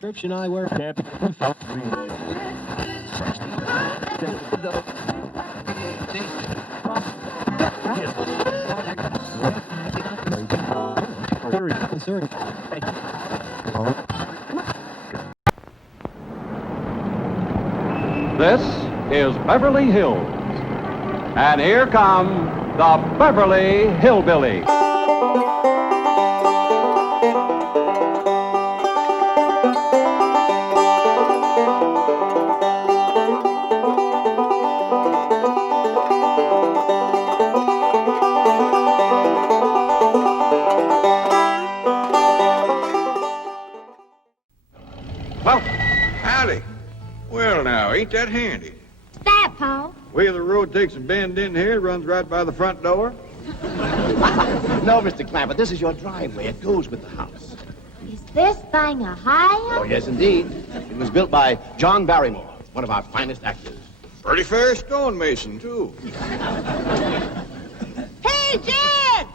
prescription eyewear. This is Beverly Hills. And here come the Beverly Hillbillies. Well, howdy. Well, now, ain't that handy? What's that, Pa? Way the road takes a bend in here, runs right by the front door. No, Mr. Clampett, this is your driveway. It goes with the house. Is this thing a Oh, house? yes, indeed. It was built by John Barrymore, one of our finest actors. Pretty fair stonemason, too. Hey, Jed!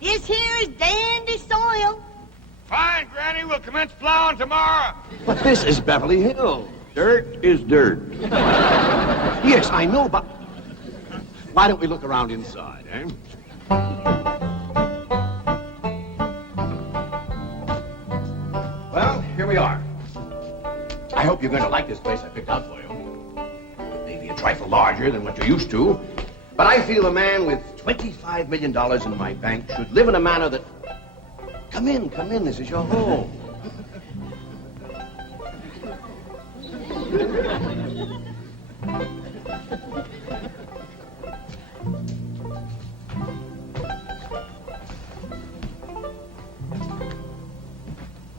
This here is dandy soil. Fine, Granny. We'll commence plowing tomorrow. But this is Beverly Hills. Dirt is dirt. Yes, I know, but why don't we look around inside, eh? Well, here we are. I hope you're going to like this place I picked out for you. It may be a trifle larger than what you're used to, but I feel a man with $25 million in my bank should live in a manner that... Come in, this is your home.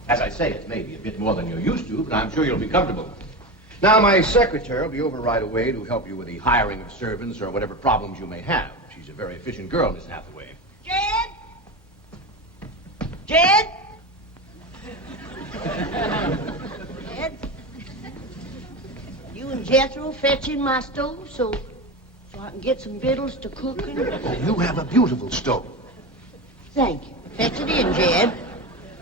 As I say, it may be a bit more than you're used to, but I'm sure you'll be comfortable. Now, my secretary will be over right away to help you with the hiring of servants or whatever problems you may have. She's a very efficient girl, Miss Hathaway. Jed? Jed? Jed? You and Jethro fetching my stove so I can get some victuals to cook in? You have a beautiful stove. Thank you. Fetch it in, Jed.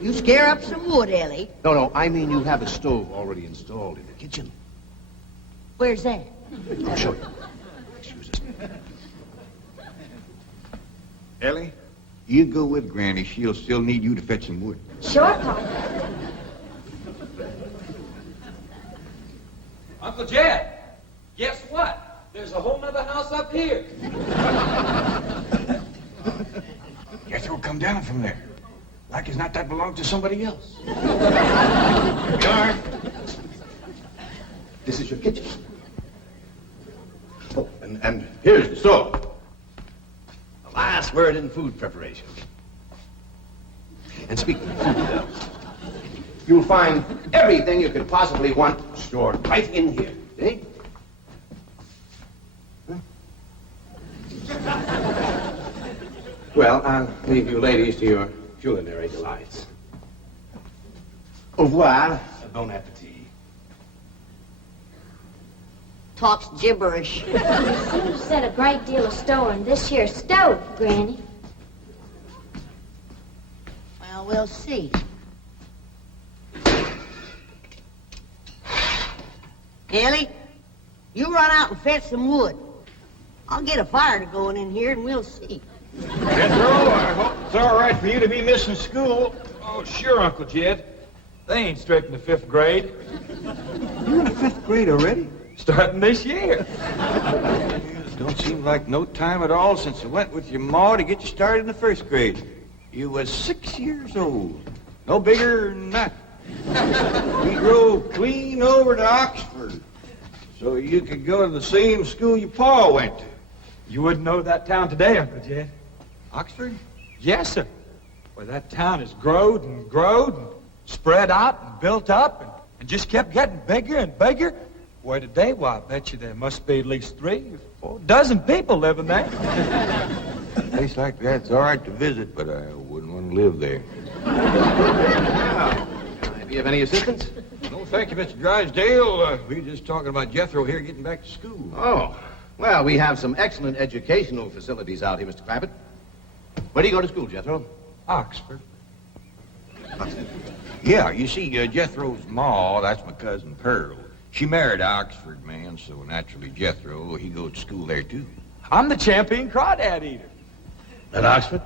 You scare up some wood, Ellie. No, I mean you have a stove already installed in the kitchen. Where's that? I'll show you. Excuse us. Ellie, you go with Granny. She'll still need you to fetch some wood. Sure, Pa. Uncle Jed, guess what? There's a whole nother house up here. Jethro, come down from there. Like as not that belonged to somebody else. Darn. This is your kitchen. Oh, and here's the stove. The last word in food preparation. And speaking of food, you'll find everything you could possibly want stored right in here. See? Huh? Well, I'll leave you ladies to your culinary delights. Au revoir. Bon appetit. Talks gibberish. You set a great deal of store in this here stove, Granny. Well, we'll see. Ellie, you run out and fetch some wood. I'll get a fire to going in here and we'll see. Jethro, I hope it's all right for you to be missing school. Oh, sure, Uncle Jed. They ain't straight in the 5th grade. You in the 5th grade already? Starting this year. It don't seem like no time at all since I went with your ma to get you started in the 1st grade. You was 6 years old. No bigger than that. We drove clean over to Oxford so you could go to the same school your pa went to. You wouldn't know that town today, Uncle Jed. Oxford? Yes, sir. Where that town has growed and spread out and built up and just kept getting bigger and bigger. Where today, why, I bet you there must be at least 3 or 4 dozen people living there. A place like that's all right to visit, but I wouldn't want to live there. Can I be of any assistance? No, thank you, Mr. Drysdale. We were just talking about Jethro here getting back to school. Oh, well, we have some excellent educational facilities out here, Mr. Clampett. Where do you go to school, Jethro? Oxford. Yeah, you see, Jethro's ma, that's my cousin Pearl. She married an Oxford man, so naturally Jethro, he goes to school there, too. I'm the champion crawdad eater. At Oxford?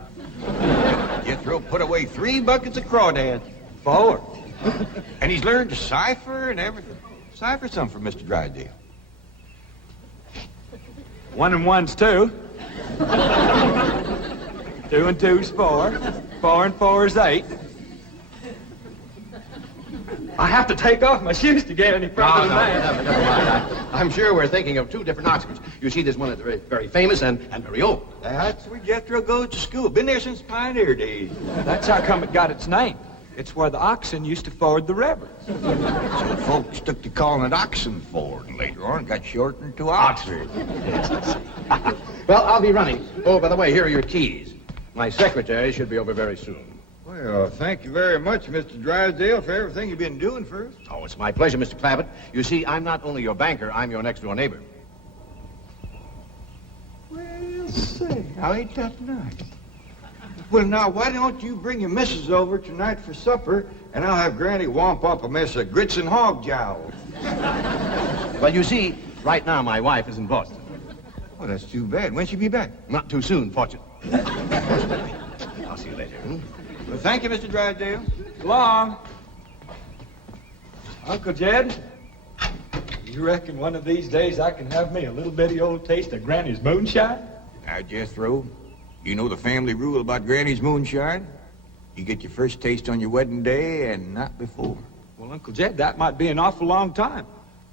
Jethro put away 3 buckets of crawdads. 4. And he's learned to cipher and everything. Cipher some for Mr. Drysdale. 1 and 1's 2. 2 and 2's 4. 4 and 4's 8. I have to take off my shoes to get any further than that. Never mind. I'm sure we're thinking of 2 different Oxfords. You see, there's one that's very, very famous and very old. That's where Jethro goes to school. Been there since pioneer days. That's how come it got its name. It's where the oxen used to ford the river. So folks took to calling it Oxenford, and later on it got shortened to Oxford. Well, I'll be running. Oh, by the way, here are your keys. My secretary should be over very soon. Well, thank you very much, Mr. Drysdale, for everything you've been doing for us. Oh, it's my pleasure, Mr. Clampett. You see, I'm not only your banker, I'm your next-door neighbor. Well, say, now ain't that nice? Well, now, why don't you bring your missus over tonight for supper, and I'll have Granny womp up a mess of grits and hog jowl. Well, you see, right now my wife is in Boston. Well, that's too bad. When'll she be back? Not too soon, fortunately. I'll see you later. Well, thank you, Mr. Drysdale. So long. Uncle Jed, you reckon one of these days I can have me a little bitty old taste of Granny's moonshine? Now, Jethro, you know the family rule about Granny's moonshine? You get your first taste on your wedding day and not before. Well, Uncle Jed, that might be an awful long time.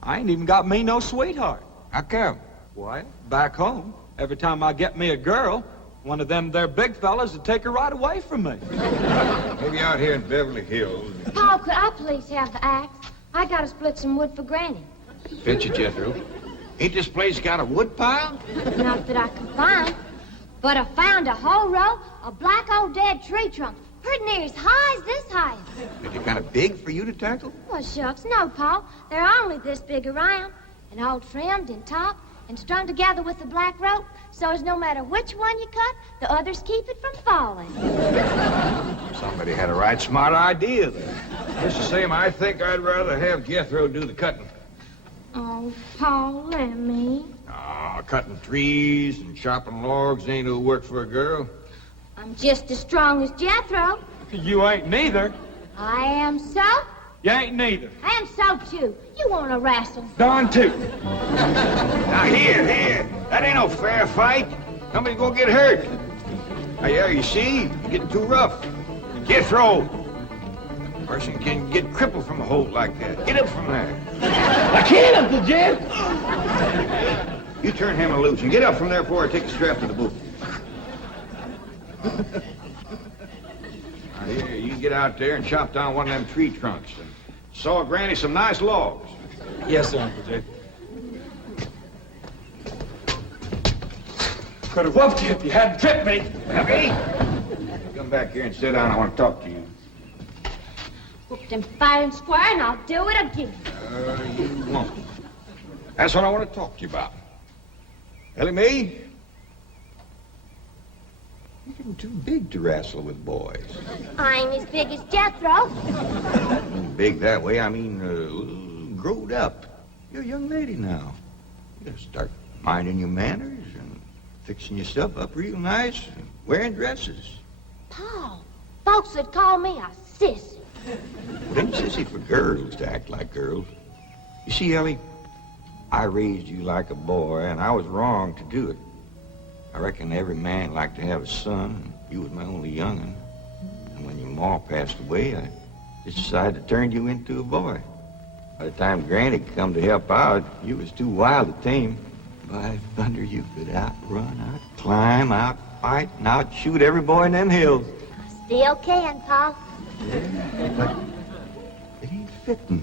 I ain't even got me no sweetheart. How come? Why, back home, every time I get me a girl, one of them there big fellas would take her right away from me. Maybe out here in Beverly Hills. Paul, could I please have the axe? I gotta split some wood for Granny. Fetch it, Jethro. Ain't this place got a wood pile? Not that I can find, but I found a whole row of black old dead tree trunks, pretty near as high as this house. Is it kind of big for you to tackle? Well, shucks, no, Paul. They're only this big around, and all trimmed and topped and strung together with a black rope, so as no matter which one you cut, the others keep it from falling. Somebody had a right smart idea there. Just the same, I think I'd rather have Jethro do the cutting. Oh, Paul, let me. Cutting trees and chopping logs ain't no work for a girl. I'm just as strong as Jethro. You ain't neither. I am so. You ain't neither. I am so, too. You want to wrestle? Darn too. Now, here. That ain't no fair fight. Somebody's gonna get hurt. Now, yeah, you see? You're getting too rough. Jethro. A person can get crippled from a hold like that. Get up from there. I can't, Uncle Jed. You turn him loose and get up from there before I take the strap to the boot. Now, here, you get out there and chop down one of them tree trunks and saw Granny some nice logs. Yes, sir, Uncle Jed. Could have whooped you if you hadn't tripped me. Happy? Come back here and sit down. I want to talk to you. Whooped him fair and square, and I'll do it again. You won't. That's what I want to talk to you about. Elly May, you're getting too big to wrestle with boys. I ain't as big as Jethro. Big that way, I mean, growed up. You're a young lady now. You gotta start minding your manners and fixing yourself up real nice and wearing dresses. Paul, folks would call me a sissy. It ain't sissy for girls to act like girls. You see, Elly, I raised you like a boy, and I was wrong to do it. I reckon every man liked to have a son, and you was my only young'un. And when your ma passed away, I just decided to turn you into a boy. By the time Granny come to help out, you was too wild to tame. By thunder, you could outrun, out-climb, out-fight, and out-shoot every boy in them hills. I still can, Paul. Yeah, but it ain't fitting.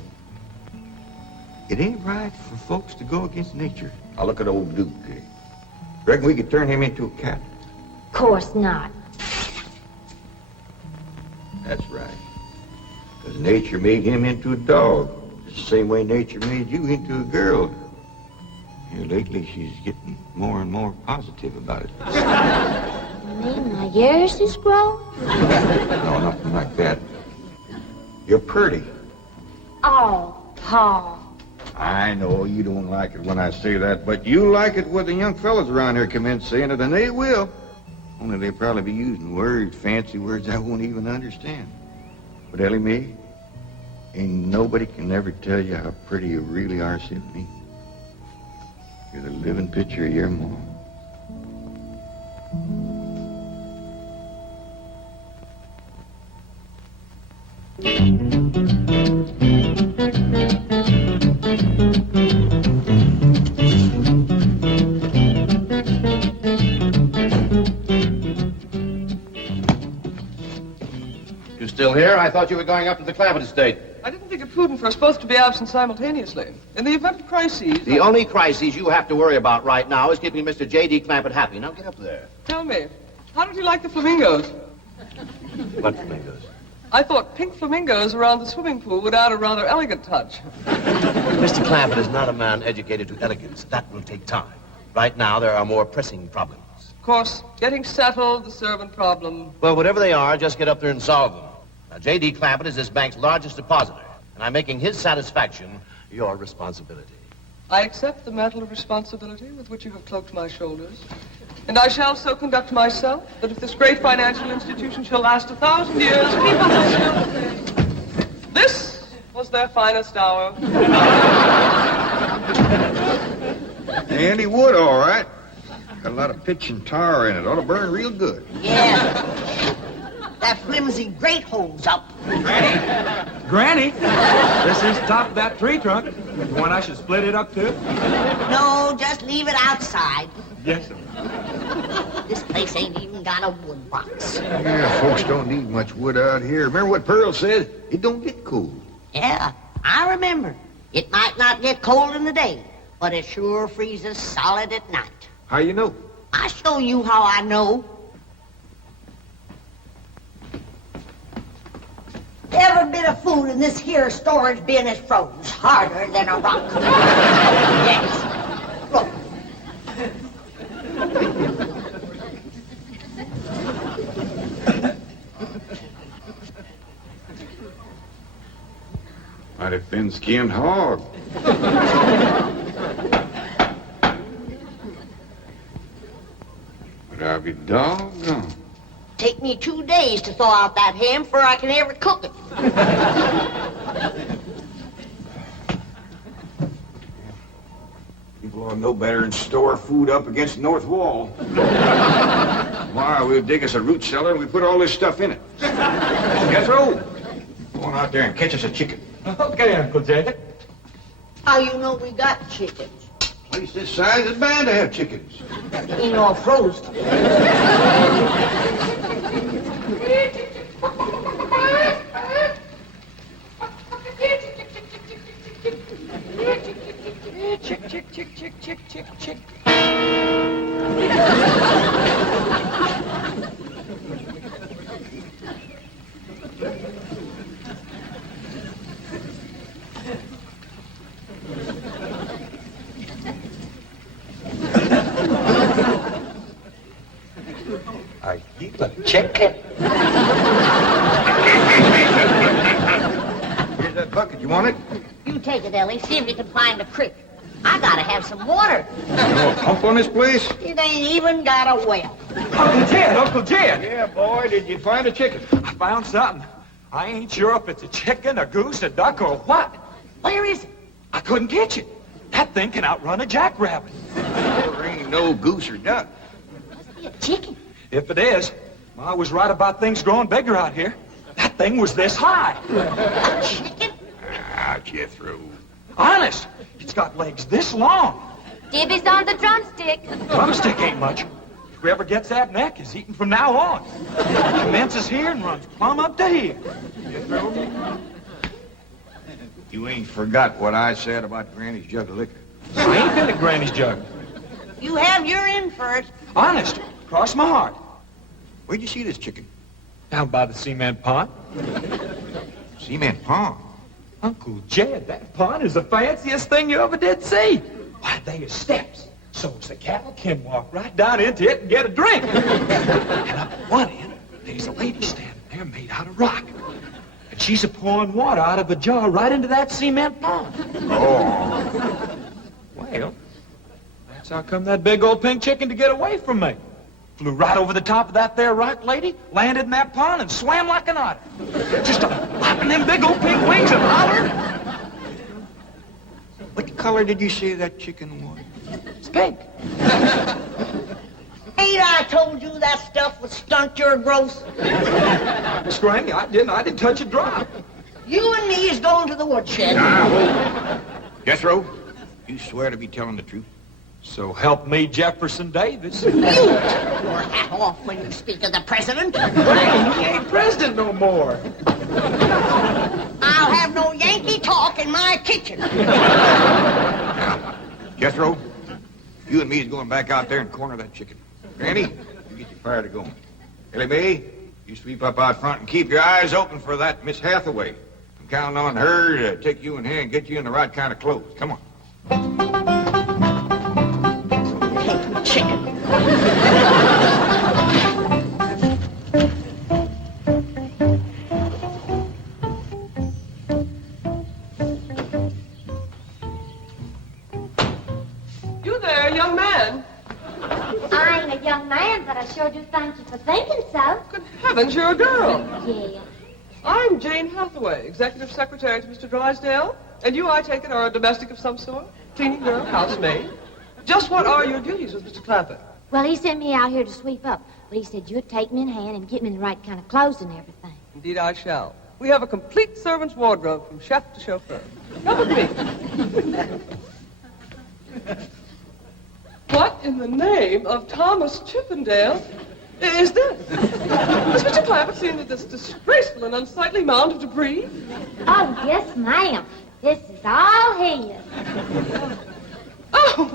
It ain't right for folks to go against nature. I'll look at old Duke. Reckon we could turn him into a cat. Of course not. That's right. Because nature made him into a dog. It's the same way nature made you into a girl. Here lately, she's getting more and more positive about it. You mean my years has grown? No, nothing like that. You're pretty. Oh, Pa. I know you don't like it when I say that, but you like it when the young fellas around here come in saying it, and they will. Only they'll probably be using words, fancy words I won't even understand. But Elly May, ain't nobody can ever tell you how pretty you really are except me. You're the living picture of your mom. You still here? I thought you were going up to the Clampetts estate. I didn't think it prudent for us both to be absent simultaneously. In the event of crises... The only crises you have to worry about right now is keeping Mr. J.D. Clampett happy. Now get up there. Tell me, how did you like the flamingos? What flamingos? I thought pink flamingos around the swimming pool would add a rather elegant touch. Mr. Clampett is not a man educated to elegance. That will take time. Right now, there are more pressing problems. Of course, getting settled, the servant problem. Well, whatever they are, just get up there and solve them. Now, J.D. Clampett is this bank's largest depositor, and I'm making his satisfaction your responsibility. I accept the mantle of responsibility with which you have cloaked my shoulders, and I shall so conduct myself that if this great financial institution shall last 1,000 years, people will still say, this was their finest hour. Handy wood, all right. Got a lot of pitch and tar in it. Ought to burn real good. Yeah. That flimsy grate holds up. Granny, this is top of that tree trunk. You want I should split it up too? No, just leave it outside. Yes, sir. This place ain't even got a wood box. Yeah, folks don't need much wood out here. Remember what Pearl said? It don't get cold. Yeah, I remember. It might not get cold in the day, but it sure freezes solid at night. How you know? I'll show you how I know. Every bit of food in this here storage bin is froze harder than a rock. Yes. Look. Mighty thin-skinned hog. But I'll be doggone. Take me 2 days to thaw out that ham before I can ever cook it. People ought to know better than store food up against the north wall. Tomorrow we'll dig us a root cellar and we put all this stuff in it. Jethro, go on out there and catch us a chicken. Okay, Uncle Jay. How you know we got chickens? Place this size is bound to have chickens. Ain't all frozen. Chick, chick, chick, chick, chick, chick, chick. Are you a chicken? Here's that bucket. You want it? You take it, Ellie. See if you can find a creek. I gotta have some water. You know a pump on this place? It ain't even got a well. Uncle Jed, Uncle Jed. Yeah, boy. Did you find a chicken? I found something. I ain't sure if it's a chicken, a goose, a duck, or what. Where is it? I couldn't catch it. That thing can outrun a jackrabbit. There ain't no goose or duck. Must be a chicken. If it is, I was right about things growing bigger out here. That thing was this high. A chicken? Ah, Jethro. Honest, it's got legs this long. Gibby's on the drumstick. Drumstick ain't much. Whoever gets that neck is eating from now on. It commences here and runs plumb up to here. You ain't forgot what I said about Granny's jug of liquor. I ain't been at Granny's jug. You have your in for it. Honest, cross my heart. Where'd you see this chicken? Down by the cement pond. Cement pond. Uncle Jed, that pond is the fanciest thing you ever did see. Why, they are steps, so as the cattle can walk right down into it and get a drink. And up at one end, there's a lady standing there made out of rock. And she's a pouring water out of a jar right into that cement pond. Oh. Well, that's how come that big old pink chicken to get away from me. Flew right over the top of that there rock lady, landed in that pond, and swam like an otter. Just flapping them big old pink wings and hollering. What color did you say that chicken was? It's pink. Ain't I told you that stuff would stunt your growth? Miss Granny, I didn't touch a drop. You and me is going to the woodshed. Jethro, you swear to be telling the truth? So help me, Jefferson Davis. You take your hat off when you speak of the president. He ain't president no more. I'll have no Yankee talk in my kitchen. Now, Jethro, you and me is going back out there and corner that chicken. Granny, you get your fire to going. Elly May, you sweep up out front and keep your eyes open for that Miss Hathaway. I'm counting on her to take you in hand and get you in the right kind of clothes. Come on. Chicken. You there, young man. I ain't a young man, but I sure do thank you for thinking so. Good heavens, you're a girl. Yeah. I'm Jane Hathaway, executive secretary to Mr. Drysdale. And you, I take it, are a domestic of some sort? Cleaning girl, housemaid? Just what are your duties with Mr. Clampett? Well, he sent me out here to sweep up, but he said you'd take me in hand and get me in the right kind of clothes and everything. Indeed, I shall. We have a complete servant's wardrobe from chef to chauffeur. Come with me. What in the name of Thomas Chippendale is this? Has Mr. Clampett seen this disgraceful and unsightly mound of debris? Oh, yes, ma'am. This is all his. Oh,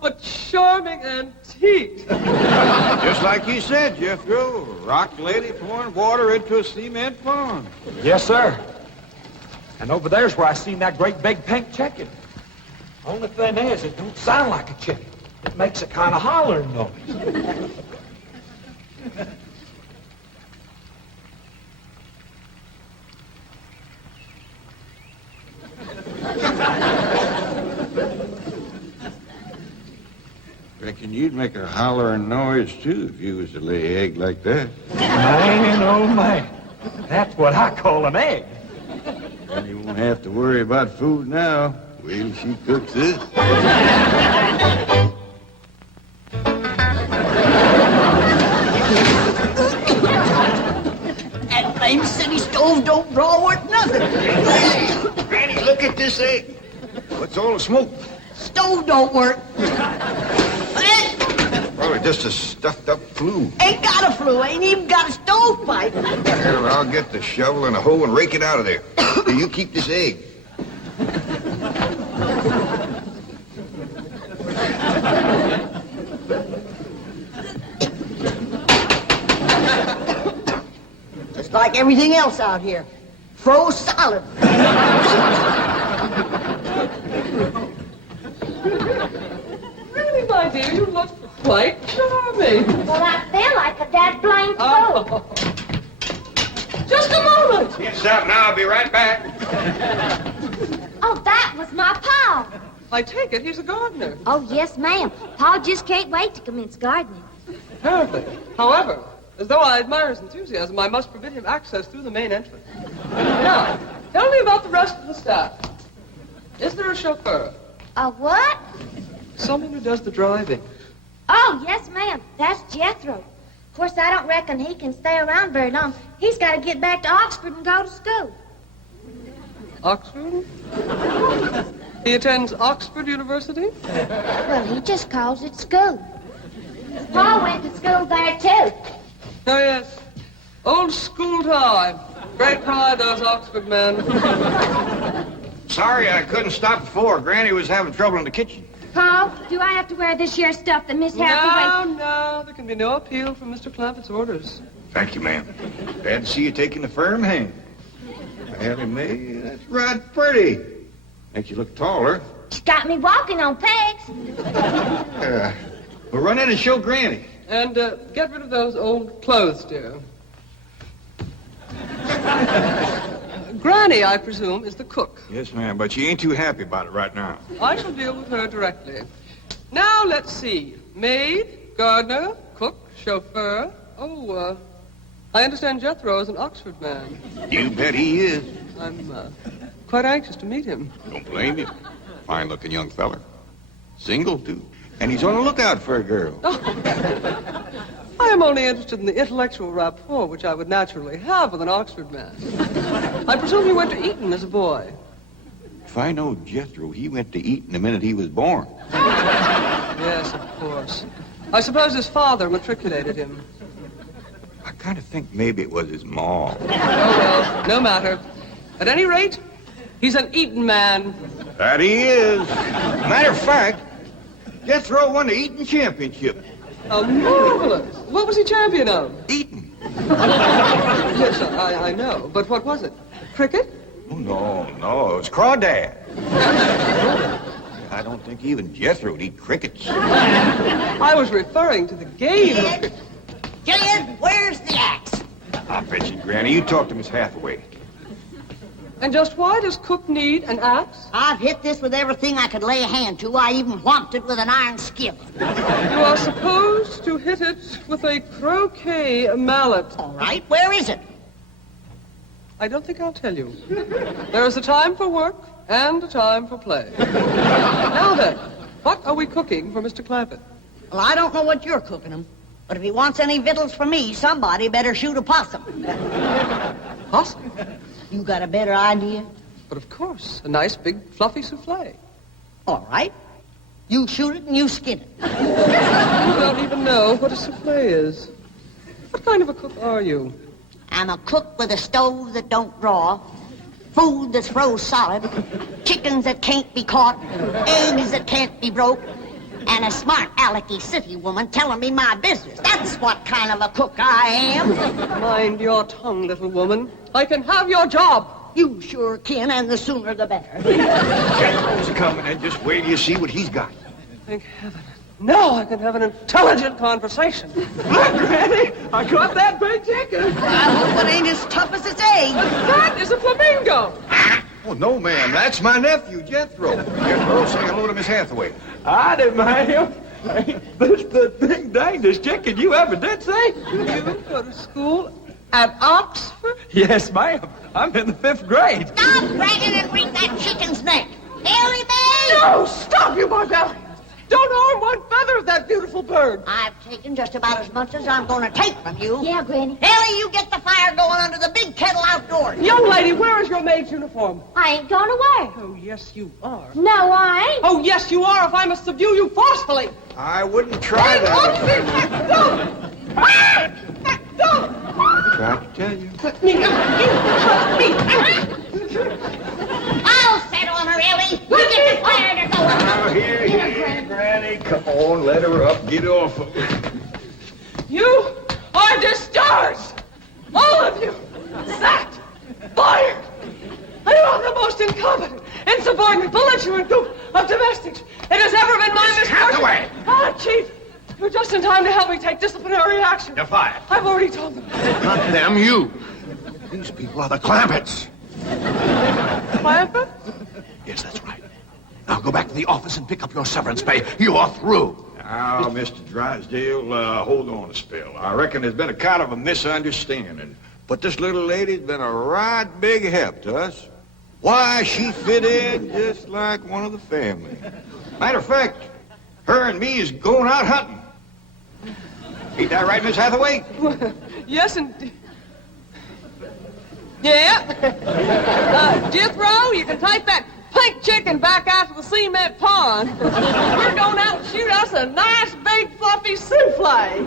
what charming antiques. Just like you said, Jethro. Rock lady pouring water into a cement pond. Yes, sir. And over there's where I seen that great big pink chicken. Only thing is, it don't sound like a chicken. It makes a kind of hollering noise. Reckon you'd make a hollering noise, too, if you was to lay egg like that. Man, oh, man. That's what I call an egg. And you won't have to worry about food now. Wait till she cooks this. That flame city stove don't draw worth nothing. Granny, look at this egg. What's all the smoke? Stove don't work. Probably just a stuffed-up flue. Ain't got a flue, ain't even got a stovepipe. Well, I'll get the shovel and a hoe and rake it out of there. You keep this egg. Just like everything else out here. Froze solid. Really, my dear, you look quite charming. Well, I feel like a dad blamed fool. Oh. Just a moment. Can't stop now. I'll be right back. Oh, that was my pa. I take it he's a gardener. Oh, yes, ma'am. Pa just can't wait to commence gardening. Apparently. However, as though I admire his enthusiasm, I must forbid him access through the main entrance. Now, tell me about the rest of the staff. Is there a chauffeur? A what? Someone who does the driving. Oh, yes, ma'am. That's Jethro. Of course, I don't reckon he can stay around very long. He's got to get back to Oxford and go to school. Oxford? He attends Oxford University? Well, he just calls it school. Pa went to school there, too. Oh, yes. Old school time. Great pride, those Oxford men. Sorry I couldn't stop before. Granny was having trouble in the kitchen. Pa, do I have to wear this here stuff that Miss Hathaway... No, there can be no appeal from Mr. Clampett's orders. Thank you, ma'am. Glad to see you taking a firm hand. Elly May, that's right pretty. Makes you look taller. She's got me walking on pegs. We'll run in and show Granny. And get rid of those old clothes, dear. Granny, I presume, is the cook. Yes, ma'am, but she ain't too happy about it right now. I shall deal with her directly. Now, let's see. Maid, gardener, cook, chauffeur. Oh, I understand Jethro is an Oxford man. You bet he is. I'm quite anxious to meet him. Don't blame you. Fine-looking young feller. Single, too. And he's on the lookout for a girl. I am only interested in the intellectual rapport which I would naturally have with an Oxford man. I presume you went to Eton as a boy. If I know Jethro, he went to Eton the minute he was born. Yes, of course. I suppose his father matriculated him. I kind of think maybe it was his ma. Oh, well, no matter. At any rate, he's an Eton man. That he is. Matter of fact, Jethro won the Eton championship. Oh, marvelous. What was he champion of? Eton. Yes, I know. But what was it? Cricket? Oh, no, it was crawdad. I don't think even Jethro would eat crickets. I was referring to the game. Gillian, where's the axe? I bet you, Granny, you talk to Miss Hathaway. And just why does Cook need an axe? I've hit this with everything I could lay a hand to. I even whomped it with an iron skillet. You are supposed to hit it with a croquet mallet. All right, where is it? I don't think I'll tell you. There is a time for work and a time for play. Now then, what are we cooking for Mr. Clampett? Well, I don't know what you're cooking him, but if he wants any victuals for me, somebody better shoot a possum. Possum? You got a better idea? But of course, a nice big fluffy souffle. All right. You shoot it and you skin it. You don't even know what a souffle is. What kind of a cook are you? I'm a cook with a stove that don't draw, food that's froze solid, chickens that can't be caught, eggs that can't be broke, and a smart alecky city woman telling me my business. That's what kind of a cook I am. Mind your tongue, little woman. I can have your job. You sure can, and the sooner the better. Jethro's coming, and just wait till you see what he's got. Thank heaven. Now I can have an intelligent conversation. Look, Granny, I caught that big chicken. I hope it ain't as tough as its egg. That is a flamingo. Oh, no, ma'am. That's my nephew, Jethro. Jethro, say hello to Miss Hathaway. I didn't mind him. This the big dangest chicken you ever did see. You go to school at Oxford? Yes, ma'am. I'm in the 5th grade. Stop bragging and wring that chicken's neck. Elly May! No, stop, you barbarian. Don't harm one feather of that beautiful bird. I've taken just about as much as I'm going to take from you. Yeah, Granny. Elly, you get the fire going under the big kettle outdoors. Young lady, where is your maid's uniform? I ain't going away. Oh, yes, you are. No, I ain't. Oh, yes, you are, if I must subdue you forcefully. I wouldn't try that. Don't! I tried to tell you. I'll set on her, Elly. You get the fire to go. Now, here, Granny. Come on, let her up. Get off of her. You are discharged! All of you! Sacked! Fired! And you are the most incompetent, insubordinate, belligerent group of domestics it has ever been my misfortune. Hathaway! Ah, Chief, you're just in time to help me take disciplinary action. You're fired. I've already told them. Not them, you. These people are the Clampetts. Clampett? Yes, that's right. Now go back to the office and pick up your severance pay. You're through. Now, Mr. Drysdale, hold on a spell. I reckon there's been a kind of a misunderstanding. But this little lady's been a right big help to us. Why, she fit in just like one of the family. Matter of fact, her and me is going out hunting. Ain't that right, Miss Hathaway? Yes, indeed. Yeah. Jethro, you can take that pink chicken back out to the cement pond. We're going out and shoot us a nice big fluffy souffle.